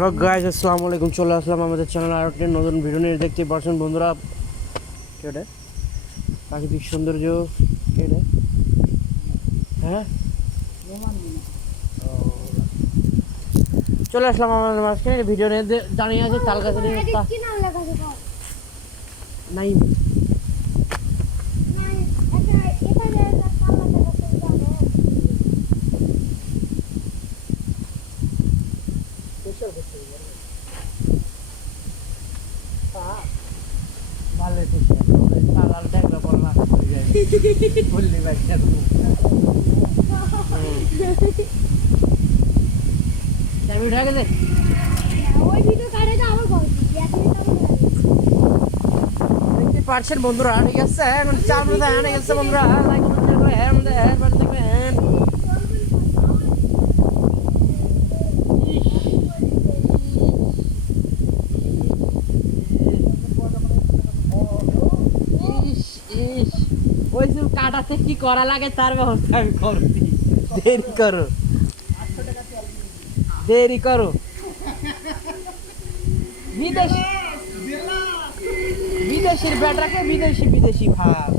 Hello guys, আসসালামু আলাইকুম। চলে আসলাম আমাদের চ্যানেল আর একটা নতুন ভিডিও নিয়ে। দেখতে পাচ্ছেন বন্ধুরা, কেটে প্রাকৃতিক সৌন্দর্য কেটে হ্যাঁ চলে আসলাম আমাদের মাঝখানে ভিডিও নিয়ে। দাঁড়িয়ে আছে তাল গাছের নাই ভালো তালাল দেখলে বল না বললি বাচ্চা আমি উঠে গেছে দেখতে পারছেন বন্ধুরা, ঠিক আছে মানে চার মধ্যে আনে গেছে বন্ধুরা। দেখবেন ওই যে কাটাতে কি করা লাগে তার ব্যবস্থা আমি করছি। দেরি করো বিদেশির ব্যাটাকে বিদেশি ভাব।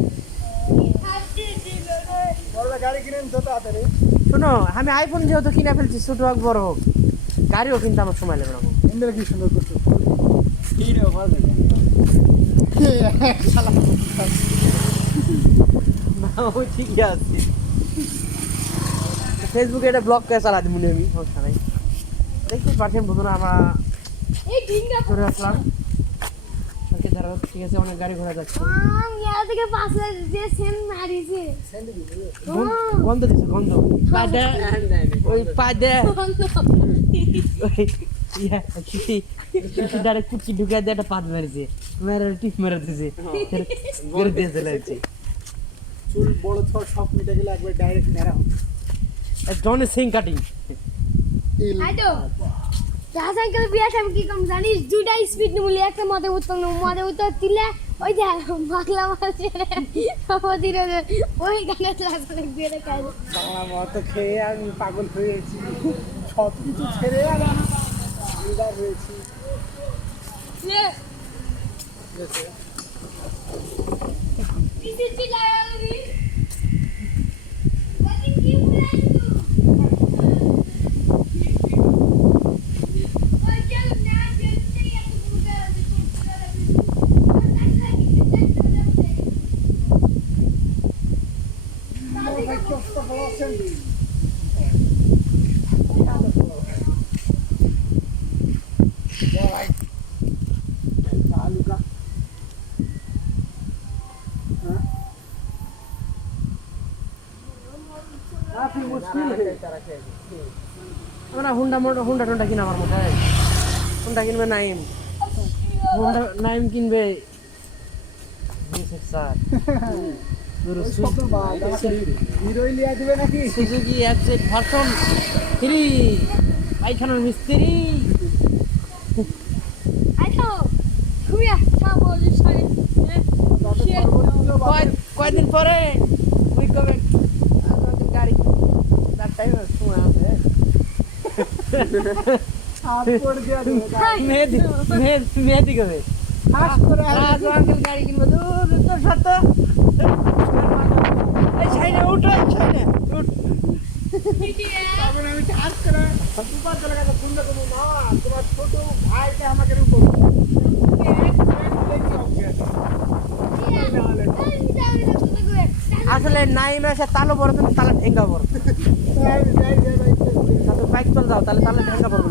শোনো, আমি আইফোন যেহেতু কিনে ফেলছি, ছোট হোক বড় হোক, গাড়িও কিন্তু আমার সময় লাগবে না। কি সুন্দর করছো ঠিকই আছে। ফেসবুকে এটা ব্লগ করে চালা দিই আমি, সমস্যা নাই। দেখতে পাচ্ছেন বন্ধুরা, আমরা চলে আসলাম। ঠিক আছে, অনেক গাড়ি ঘোড়া যাচ্ছে। গন্ধ দিচ্ছে, গন্ধ ওই পাদে কুচি ঢুকে দিয়ে একটা পাত মেরেছে, মেরে টিপ মেরে দিয়েছে, চুল বড় থর সব মিটে গেলে একবার ডাইরেক্ট মেরা হবে। জনের সিং কাটিং রাসায়নিক বিয়াস আমি কি কম জানিস, দুইটা স্পিড নিমুলি একটা মধ্যে উত্তর দিলে ওই যে বাংলা মাছের ওই গানে রাসায়নিক বিয়াটা খাই বাংলা মত খেয়ে আমি পাগল হয়েছি, সব কিছু ছেড়ে আর আমি বিদায় হয়েছি। হুন্ডা টুন্ডা কিনা আমার মতো হুন্ডা কিনবে নাইম, হুন্ডা নাইম কিনবে সুজুকি এফজেড ভার্সন 3 পাইখানার মিস্ত্রি। কয়দিন পরে গাড়ি তার টাইম সময় আছে। মেহেদি কবে গাড়ি কিনবো তোর সাথে উঠো আমি কাজ করে সুপার চলে গেছে। সুন্দর কোনো না তোমার ছোট ভাইকে আমাকে আসলে নাইম এসে তালো বড়, তুমি তালা ঠেঙ্গা বড়। বাইক চল যাও, তাহলে তালা ঠেঙ্গা পড়বো।